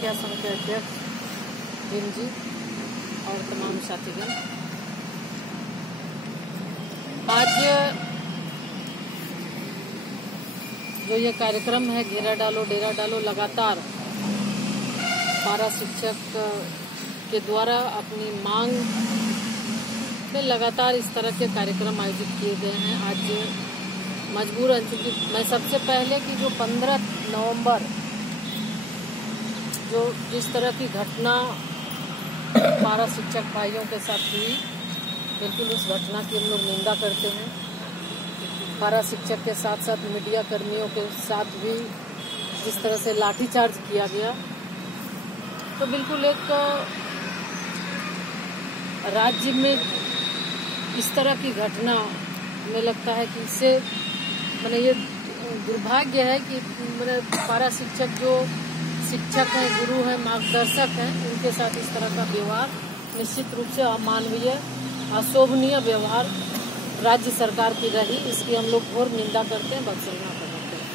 मुखिया संघ के अध्यक्ष भीम जी और तमाम साथीगण, आज जो ये कार्यक्रम है घेरा डालो डेरा डालो, लगातार पारा शिक्षक के द्वारा अपनी मांग में लगातार इस तरह के कार्यक्रम आयोजित किए गए हैं। आज मजबूरन, चूंकि मैं सबसे पहले की जो 15 नवंबर जो जिस तरह की घटना पारा शिक्षक भाइयों के साथ हुई, बिल्कुल उस घटना की हम लोग निंदा करते हैं। पारा शिक्षक के साथ साथ मीडिया कर्मियों के साथ भी जिस तरह से लाठीचार्ज किया गया, तो बिल्कुल एक राज्य में इस तरह की घटना हमें लगता है कि इससे मैंने ये दुर्भाग्य है कि मेरे पारा शिक्षक जो शिक्षक हैं, गुरु हैं, मार्गदर्शक हैं, उनके साथ इस तरह का व्यवहार निश्चित रूप से अमानवीय, अशोभनीय व्यवहार राज्य सरकार की रही। इसकी हम लोग घोर निंदा करते हैं, बख्शना करते हैं।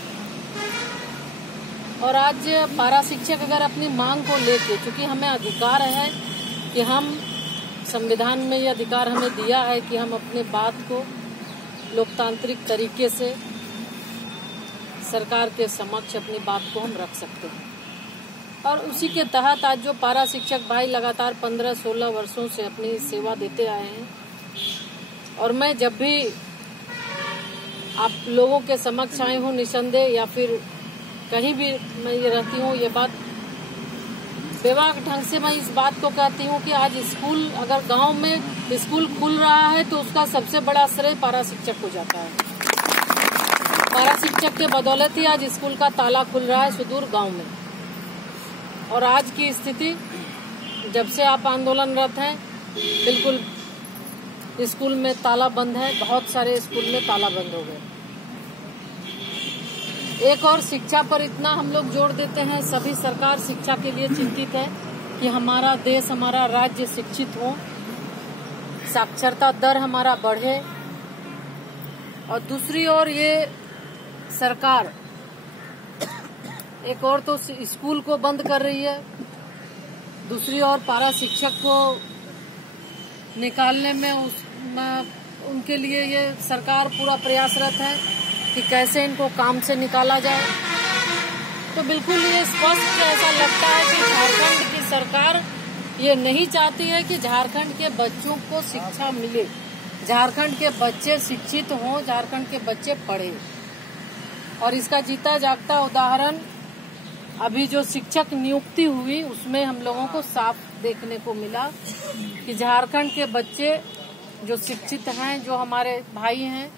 और आज पारा शिक्षक अगर अपनी मांग को लेके, क्योंकि हमें अधिकार है कि हम संविधान में ये अधिकार हमें दिया है कि हम अपने बात को लोकतांत्रिक तरीके से सरकार के समक्ष अपनी बात को हम रख सकते हैं। और उसी के तहत आज जो पारा शिक्षक भाई लगातार 15-16 वर्षों से अपनी सेवा देते आए हैं, और मैं जब भी आप लोगों के समक्ष आई हूँ निसंदेह या फिर कहीं भी मैं ये रहती हूँ, ये बात बेबाक ढंग से मैं इस बात को कहती हूँ कि आज स्कूल, अगर गांव में स्कूल खुल रहा है तो उसका सबसे बड़ा श्रेय पारा शिक्षक को जाता है। पारा शिक्षक के बदौलत ही आज स्कूल का ताला खुल रहा है सुदूर गांव में। और आज की स्थिति, जब से आप आंदोलनरत हैं, बिल्कुल स्कूल में ताला बंद है, बहुत सारे स्कूल में ताला बंद हो गए। एक और शिक्षा पर इतना हम लोग जोर देते हैं, सभी सरकार शिक्षा के लिए चिंतित है कि हमारा देश, हमारा राज्य शिक्षित हो, साक्षरता दर हमारा बढ़े। और दूसरी ओर ये सरकार एक और तो स्कूल को बंद कर रही है, दूसरी ओर पारा शिक्षक को निकालने में उनके लिए ये सरकार पूरा प्रयासरत है कि कैसे इनको काम से निकाला जाए। तो बिल्कुल ये स्पष्ट ऐसा लगता है कि झारखंड की सरकार ये नहीं चाहती है कि झारखंड के बच्चों को शिक्षा मिले, झारखंड के बच्चे शिक्षित हों, झारखंड के बच्चे पढ़े। और इसका जीता जागता उदाहरण अभी जो शिक्षक नियुक्ति हुई, उसमें हम लोगों को साफ देखने को मिला कि झारखंड के बच्चे जो शिक्षित हैं, जो हमारे भाई हैं,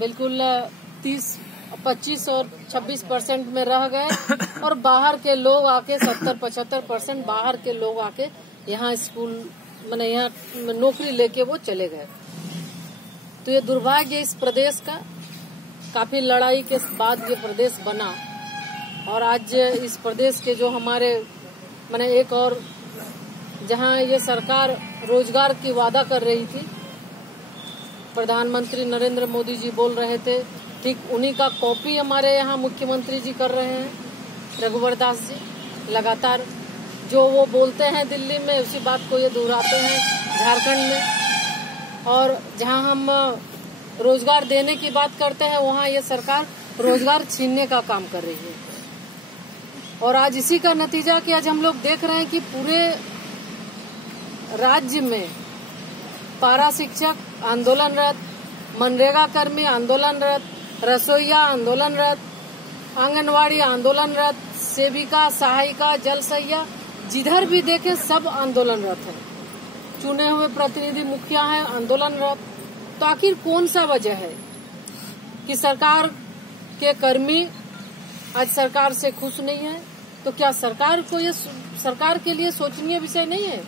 बिल्कुल 30, 25 और 26% में रह गए। और बाहर के लोग आके 70-75% बाहर के लोग आके यहाँ स्कूल मैंने यहाँ नौकरी लेके वो चले गए। तो ये दुर्भाग्य इस प्रदेश का, काफी लड़ाई के बाद ये प्रदेश बना। और आज इस प्रदेश के जो हमारे मैंने एक और जहाँ ये सरकार रोजगार की वादा कर रही थी, प्रधानमंत्री नरेंद्र मोदी जी बोल रहे थे, ठीक उन्हीं का कॉपी हमारे यहाँ मुख्यमंत्री जी कर रहे हैं, रघुवर दास जी। लगातार जो वो बोलते हैं दिल्ली में, उसी बात को ये दोहराते हैं झारखंड में। और जहाँ हम रोजगार देने की बात करते हैं, वहाँ ये सरकार रोजगार छीनने का काम कर रही है। और आज इसी का नतीजा कि आज हम लोग देख रहे हैं कि पूरे राज्य में पारा शिक्षक आंदोलनरत, मनरेगा कर्मी आंदोलनरत, रसोईया आंदोलनरत, आंगनवाड़ी आंदोलनरत, सेविका, सहायिका, जल सहिया, जिधर भी देखे सब आंदोलनरत है। चुने हुए प्रतिनिधि मुखिया हैं आंदोलनरत। तो आखिर कौन सा वजह है कि सरकार के कर्मी आज सरकार से खुश नहीं है? तो क्या सरकार को ये सरकार के लिए सोचनीय विषय नहीं है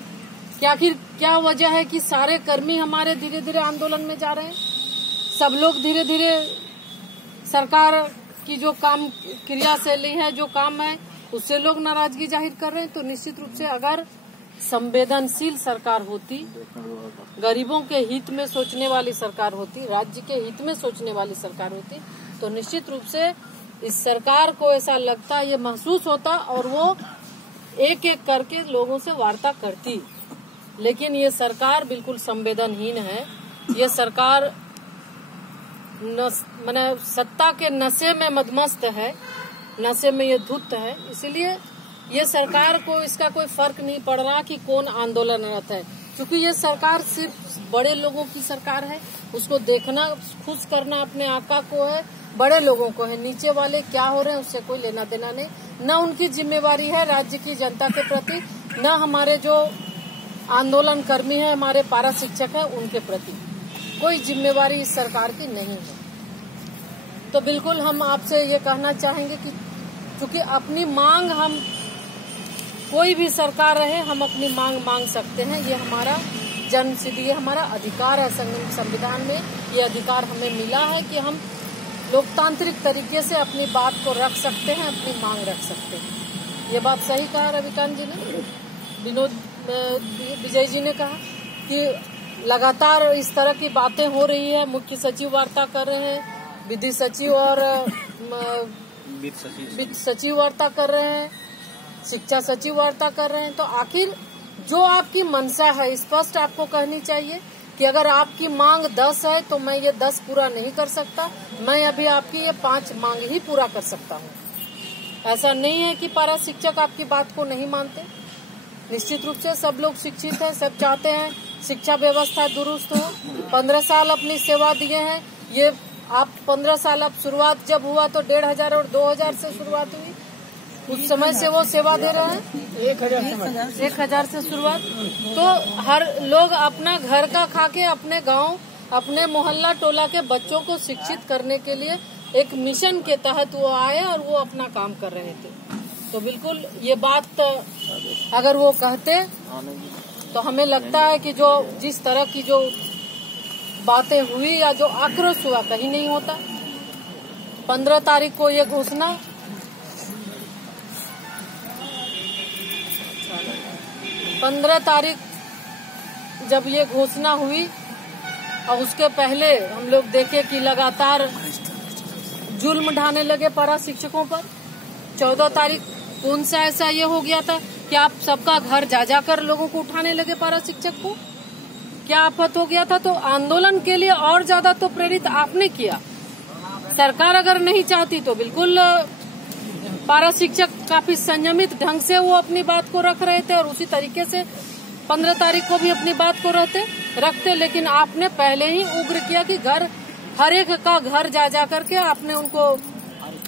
कि आखिर क्या वजह है कि सारे कर्मी हमारे धीरे धीरे आंदोलन में जा रहे हैं? सब लोग धीरे धीरे सरकार की जो काम क्रियाशैली है, जो काम है, उससे लोग नाराजगी जाहिर कर रहे हैं। तो निश्चित रूप से अगर संवेदनशील सरकार होती, गरीबों के हित में सोचने वाली सरकार होती, राज्य के हित में सोचने वाली सरकार होती, तो निश्चित रूप से इस सरकार को ऐसा लगता, ये महसूस होता और वो एक एक करके लोगों से वार्ता करती। लेकिन ये सरकार बिल्कुल संवेदनहीन है। ये सरकार माने सत्ता के नशे में मदमस्त है, नशे में ये धुत है। इसलिए ये सरकार को इसका कोई फर्क नहीं पड़ रहा कि कौन आंदोलनरत है, क्योंकि ये सरकार सिर्फ बड़े लोगों की सरकार है। उसको देखना, खुश करना अपने आका को है, बड़े लोगों को है। नीचे वाले क्या हो रहे हैं उससे कोई लेना देना नहीं। न उनकी जिम्मेवारी है राज्य की जनता के प्रति, न हमारे जो आंदोलन कर्मी है, हमारे पारा शिक्षक है, उनके प्रति कोई जिम्मेवारी इस सरकार की नहीं है। तो बिल्कुल हम आपसे ये कहना चाहेंगे कि क्योंकि अपनी मांग, हम कोई भी सरकार रहे, हम अपनी मांग मांग सकते हैं। ये हमारा जन्मसिद्ध, ये हमारा अधिकार है। संविधान में ये अधिकार हमें मिला है कि हम लोकतांत्रिक तरीके से अपनी बात को रख सकते हैं, अपनी मांग रख सकते हैं। ये बात सही कहा रविकांत जी ने, विनोद विजय जी ने कहा कि लगातार इस तरह की बातें हो रही है। मुख्य सचिव वार्ता कर रहे हैं, विधि सचिव और वित्त सचिव वार्ता कर रहे हैं, शिक्षा सचिव वार्ता कर रहे हैं। तो आखिर जो आपकी मंशा है स्पष्ट आपको कहनी चाहिए कि अगर आपकी मांग 10 है तो मैं ये 10 पूरा नहीं कर सकता, मैं अभी आपकी ये 5 मांग ही पूरा कर सकता हूँ। ऐसा नहीं है कि पारा शिक्षक आपकी बात को नहीं मानते। निश्चित रूप से सब लोग शिक्षित हैं, सब चाहते हैं शिक्षा व्यवस्था दुरुस्त हो। 15 साल अपनी सेवा दिए हैं। ये आप 15 साल, अब शुरुआत जब हुआ तो 1500 और 2000 से शुरुआत हुई, उस समय से वो सेवा दे रहे हैं। 1000 से शुरुआत। तो हर लोग अपना घर का खा के अपने गांव, अपने मोहल्ला टोला के बच्चों को शिक्षित करने के लिए एक मिशन के तहत वो आए और वो अपना काम कर रहे थे। तो बिल्कुल ये बात अगर वो कहते तो हमें लगता है कि जो जिस तरह की जो बातें हुई या जो आक्रोश हुआ कहीं नहीं होता। 15 तारीख को ये घोषणा, 15 तारीख जब ये घोषणा हुई और उसके पहले हम लोग देखे कि लगातार जुल्म ढाने लगे पारा शिक्षकों पर। 14 तारीख कौन सा ऐसा ये हो गया था कि आप सबका घर जा जाकर लोगों को उठाने लगे पारा शिक्षक को? क्या आफत हो गया था? तो आंदोलन के लिए और ज्यादा तो प्रेरित आपने किया। सरकार अगर नहीं चाहती तो बिल्कुल पारा शिक्षक काफी संयमित ढंग से वो अपनी बात को रख रहे थे और उसी तरीके से 15 तारीख को भी अपनी बात को रखते। लेकिन आपने पहले ही उग्र किया कि घर, हर एक का घर जा जा करके आपने उनको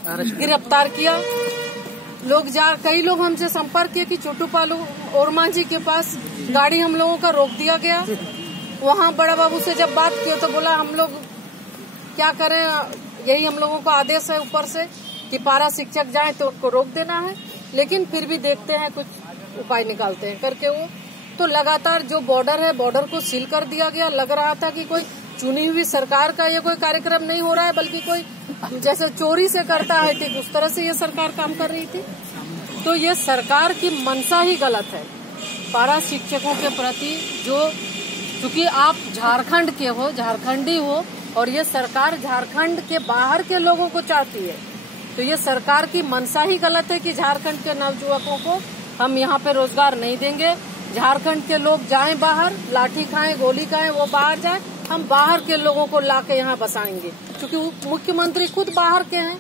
गिरफ्तार किया। कई लोग हमसे संपर्क किए कि छोटू पालू ओरमा जी के पास गाड़ी हम लोगों का रोक दिया गया। वहाँ बड़ा बाबू से जब बात की तो बोला हम लोग क्या करें, यही हम लोगों का आदेश है ऊपर से कि पारा शिक्षक जाए तो उनको रोक देना है, लेकिन फिर भी देखते हैं कुछ उपाय निकालते हैं करके वो। तो लगातार जो बॉर्डर है, बॉर्डर को सील कर दिया गया। लग रहा था कि कोई चुनी हुई सरकार का ये कोई कार्यक्रम नहीं हो रहा है, बल्कि कोई जैसे चोरी से करता है ठीक उस तरह से ये सरकार काम कर रही थी। तो ये सरकार की मंशा ही गलत है पारा शिक्षकों के प्रति। जो चूंकि आप झारखंड के हो, झारखंडी हो, और ये सरकार झारखंड के बाहर के लोगों को चाहती है, तो ये सरकार की मंशा ही गलत है कि झारखंड के नवयुवकों को हम यहाँ पे रोजगार नहीं देंगे। झारखंड के लोग जाएं बाहर, लाठी खाएं, गोली खाएं, वो बाहर जाएं, हम बाहर के लोगों को लाके यहाँ बसाएंगे। क्योंकि मुख्यमंत्री खुद बाहर के हैं,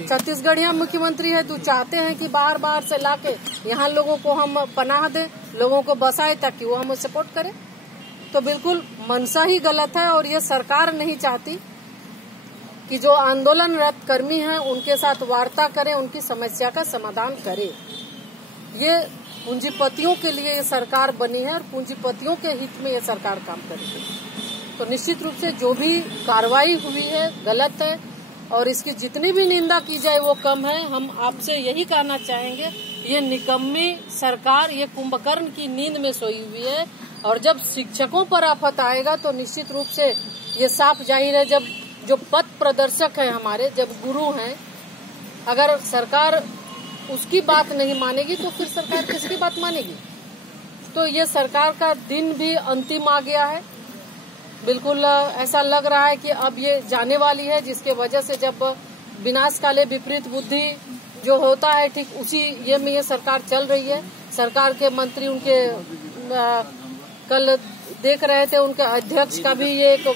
छत्तीसगढ़िया मुख्यमंत्री है, तो चाहते हैं कि बाहर से लाके यहाँ लोगों को हम पनाह दें, लोगों को बसाए ताकि वो हमें सपोर्ट करें। तो बिल्कुल मंशा ही गलत है और ये सरकार नहीं चाहती कि जो आंदोलनरत कर्मी हैं उनके साथ वार्ता करें, उनकी समस्या का समाधान करें। ये पूंजीपतियों के लिए ये सरकार बनी है और पूंजीपतियों के हित में ये सरकार काम करेगी। तो निश्चित रूप से जो भी कार्रवाई हुई है गलत है और इसकी जितनी भी निंदा की जाए वो कम है। हम आपसे यही कहना चाहेंगे, ये निकम्मी सरकार ये कुंभकर्ण की नींद में सोई हुई है और जब शिक्षकों पर आफत आएगा तो निश्चित रूप से ये साफ जाहिर है। जब जो पथ प्रदर्शक है हमारे, जब गुरु हैं, अगर सरकार उसकी बात नहीं मानेगी तो फिर सरकार किसकी बात मानेगी? तो ये सरकार का दिन भी अंतिम आ गया है। बिल्कुल ऐसा लग रहा है कि अब ये जाने वाली है, जिसके वजह से जब विनाश काले विपरीत बुद्धि जो होता है, ठीक उसी ये में ये सरकार चल रही है। सरकार के मंत्री उनके कल देख रहे थे, उनके अध्यक्ष का भी ये एक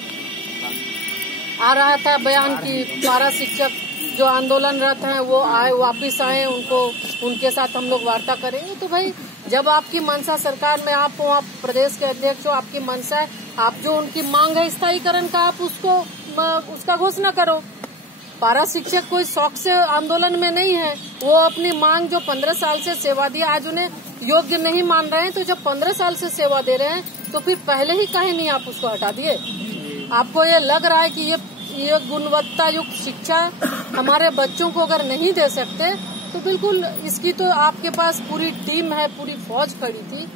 आ रहा था बयान कि पारा शिक्षक जो आंदोलनरत हैं वो वापिस आए, उनके साथ हम लोग वार्ता करेंगे। तो भाई जब आपकी मंशा सरकार में आप हो, आप प्रदेश के अध्यक्ष हो, आपकी मंशा है, आप जो उनकी मांग है स्थायीकरण का, आप उसका घोषणा करो। पारा शिक्षक कोई शौक से आंदोलन में नहीं है, वो अपनी मांग जो 15 साल से सेवा दी, आज उन्हें योग्य नहीं मान रहे हैं। तो जब 15 साल से सेवा दे रहे हैं तो फिर पहले ही काहे नहीं आप उसको हटा दिए? आपको ये लग रहा है कि ये गुणवत्ता युक्त शिक्षा हमारे बच्चों को अगर नहीं दे सकते तो बिल्कुल इसकी तो आपके पास पूरी टीम है, पूरी फौज खड़ी थी।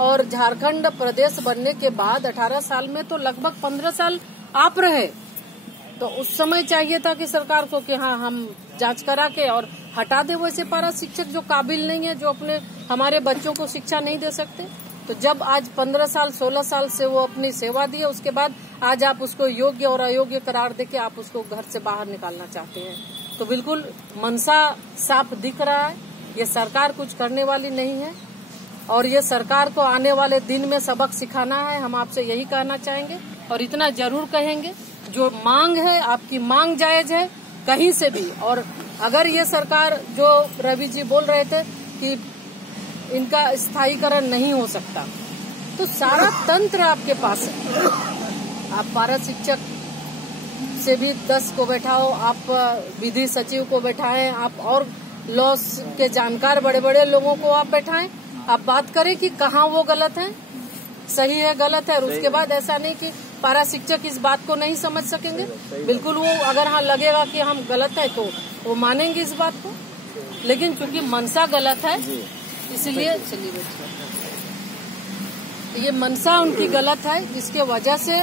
और झारखंड प्रदेश बनने के बाद 18 साल में तो लगभग 15 साल आप रहे, तो उस समय चाहिए था कि सरकार को कि हाँ हम जांच करा के और हटा दे वैसे पारा शिक्षक जो काबिल नहीं है, जो अपने हमारे बच्चों को शिक्षा नहीं दे सकते। तो जब आज 15 साल 16 साल से वो अपनी सेवा दी है, उसके बाद आज आप उसको योग्य और अयोग्य करार देके आप उसको घर से बाहर निकालना चाहते हैं, तो बिल्कुल मनसा साफ दिख रहा है। ये सरकार कुछ करने वाली नहीं है और ये सरकार को आने वाले दिन में सबक सिखाना है। हम आपसे यही कहना चाहेंगे और इतना जरूर कहेंगे, जो मांग है आपकी मांग जायज है कहीं से भी। और अगर ये सरकार जो रवि जी बोल रहे थे कि इनका स्थायीकरण नहीं हो सकता, तो सारा तंत्र आपके पास है। आप पारा शिक्षक से भी 10 को बैठाओ, आप विधि सचिव को बैठाएं, आप और लॉ के जानकार बड़े बड़े लोगों को आप बैठाएं। आप बात करें कि कहाँ वो गलत है, सही है गलत है। और उसके बाद ऐसा नहीं कि पारा शिक्षक इस बात को नहीं समझ सकेंगे। बिल्कुल वो अगर हाँ लगेगा कि हम गलत है तो वो मानेंगे इस बात को, लेकिन चूंकि मनसा गलत है इसलिए चलिए ये मनसा उनकी गलत है, जिसके वजह से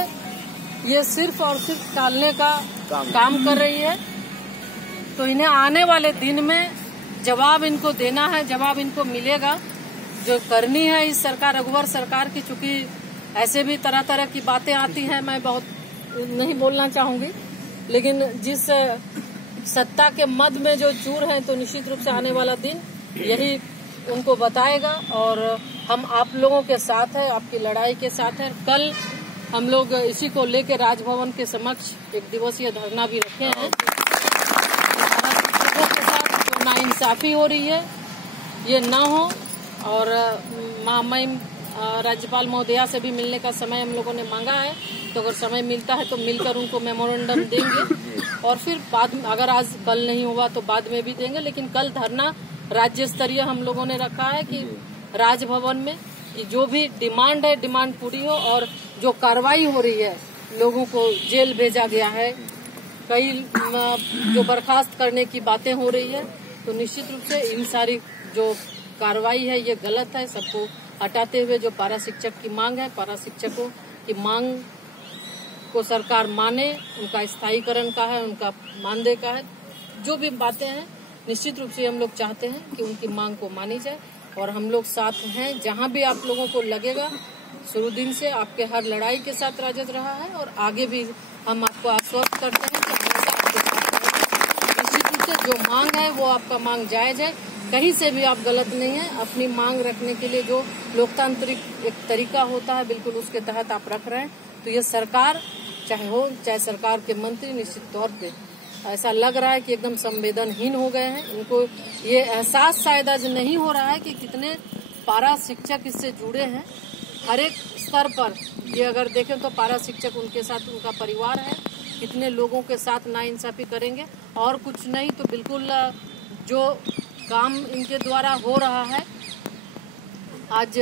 ये सिर्फ और सिर्फ टालने का काम कर रही है। तो इन्हें आने वाले दिन में जवाब इनको देना है, जवाब इनको मिलेगा। जो करनी है इस सरकार, रघुवर सरकार की, चूंकि ऐसे भी तरह तरह की बातें आती हैं, मैं बहुत नहीं बोलना चाहूंगी, लेकिन जिस सत्ता के मद में जो चूर हैं, तो निश्चित रूप से आने वाला दिन यही उनको बताएगा। और हम आप लोगों के साथ हैं, आपकी लड़ाई के साथ हैं। कल हम लोग इसी को लेकर राजभवन के समक्ष 1 दिवसीय धरना भी रखे हैं। शिक्षकों के साथ जो नाइंसाफी हो रही है ये न हो, और महामहिम राज्यपाल महोदया से भी मिलने का समय हम लोगों ने मांगा है, तो अगर समय मिलता है तो मिलकर उनको मेमोरेंडम देंगे। और फिर बाद में, अगर आज कल नहीं हुआ तो बाद में भी देंगे, लेकिन कल धरना राज्य स्तरीय हम लोगों ने रखा है कि राजभवन में कि जो भी डिमांड है डिमांड पूरी हो। और जो कार्रवाई हो रही है, लोगों को जेल भेजा गया है, कई जो बर्खास्त करने की बातें हो रही है, तो निश्चित रूप से इन सारी जो कार्रवाई है ये गलत है। सबको हटाते हुए जो पारा शिक्षक की मांग है, पारा शिक्षकों की मांग को सरकार माने, उनका स्थायीकरण का है, उनका मानदेय का है, जो भी बातें हैं निश्चित रूप से हम लोग चाहते हैं कि उनकी मांग को मानी जाए। और हम लोग साथ हैं, जहां भी आप लोगों को लगेगा। शुरू दिन से आपके हर लड़ाई के साथ राजद रहा है और आगे भी हम आपको आश्वस्त करते हैं कि हमेशा आपके साथ। निश्चित रूप से जो मांग है वो आपका मांग जायज है, कहीं से भी आप गलत नहीं है। अपनी मांग रखने के लिए जो लोकतांत्रिक एक तरीका होता है, बिल्कुल उसके तहत आप रख रहे हैं। तो ये सरकार चाहे सरकार के मंत्री, निश्चित तौर पे ऐसा लग रहा है कि एकदम संवेदनहीन हो गए हैं। इनको ये एहसास शायद आज नहीं हो रहा है कि कितने पारा शिक्षक इससे जुड़े हैं। हर एक स्तर पर ये अगर देखें तो पारा शिक्षक, उनके साथ उनका परिवार है, कितने लोगों के साथ नाइंसाफी करेंगे। और कुछ नहीं तो बिल्कुल जो काम इनके द्वारा हो रहा है, आज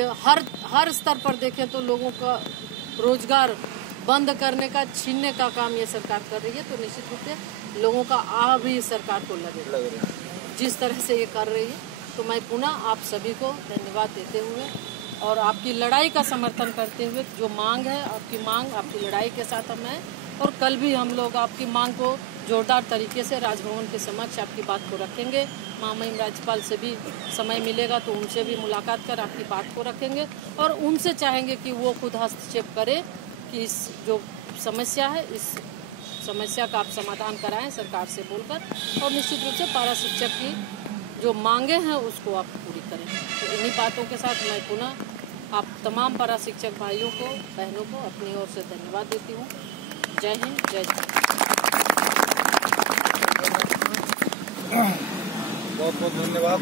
हर स्तर पर देखें तो लोगों का रोजगार बंद करने का, छीनने का काम ये सरकार कर रही है। तो निश्चित रूप से लोगों का आह भी सरकार को लगे जिस तरह से ये कर रही है। तो मैं पुनः आप सभी को धन्यवाद देते हुए और आपकी लड़ाई का समर्थन करते हुए, जो मांग है आपकी मांग, आपकी लड़ाई के साथ हम हैं। और कल भी हम लोग आपकी मांग को जोरदार तरीके से राजभवन के समक्ष आपकी बात को रखेंगे। महामहिम राज्यपाल से भी समय मिलेगा तो उनसे भी मुलाकात कर आपकी बात को रखेंगे और उनसे चाहेंगे कि वो खुद हस्तक्षेप करे कि इस जो समस्या है, इस समस्या का आप समाधान कराएं सरकार से बोलकर, और निश्चित रूप से पारा शिक्षक की जो मांगे हैं उसको आप पूरी करें। तो इन्हीं बातों के साथ मैं पुनः आप तमाम पारा शिक्षक भाइयों को, बहनों को अपनी ओर से धन्यवाद देती हूँ। जय हिंद, जय भारत। बहुत बहुत धन्यवाद।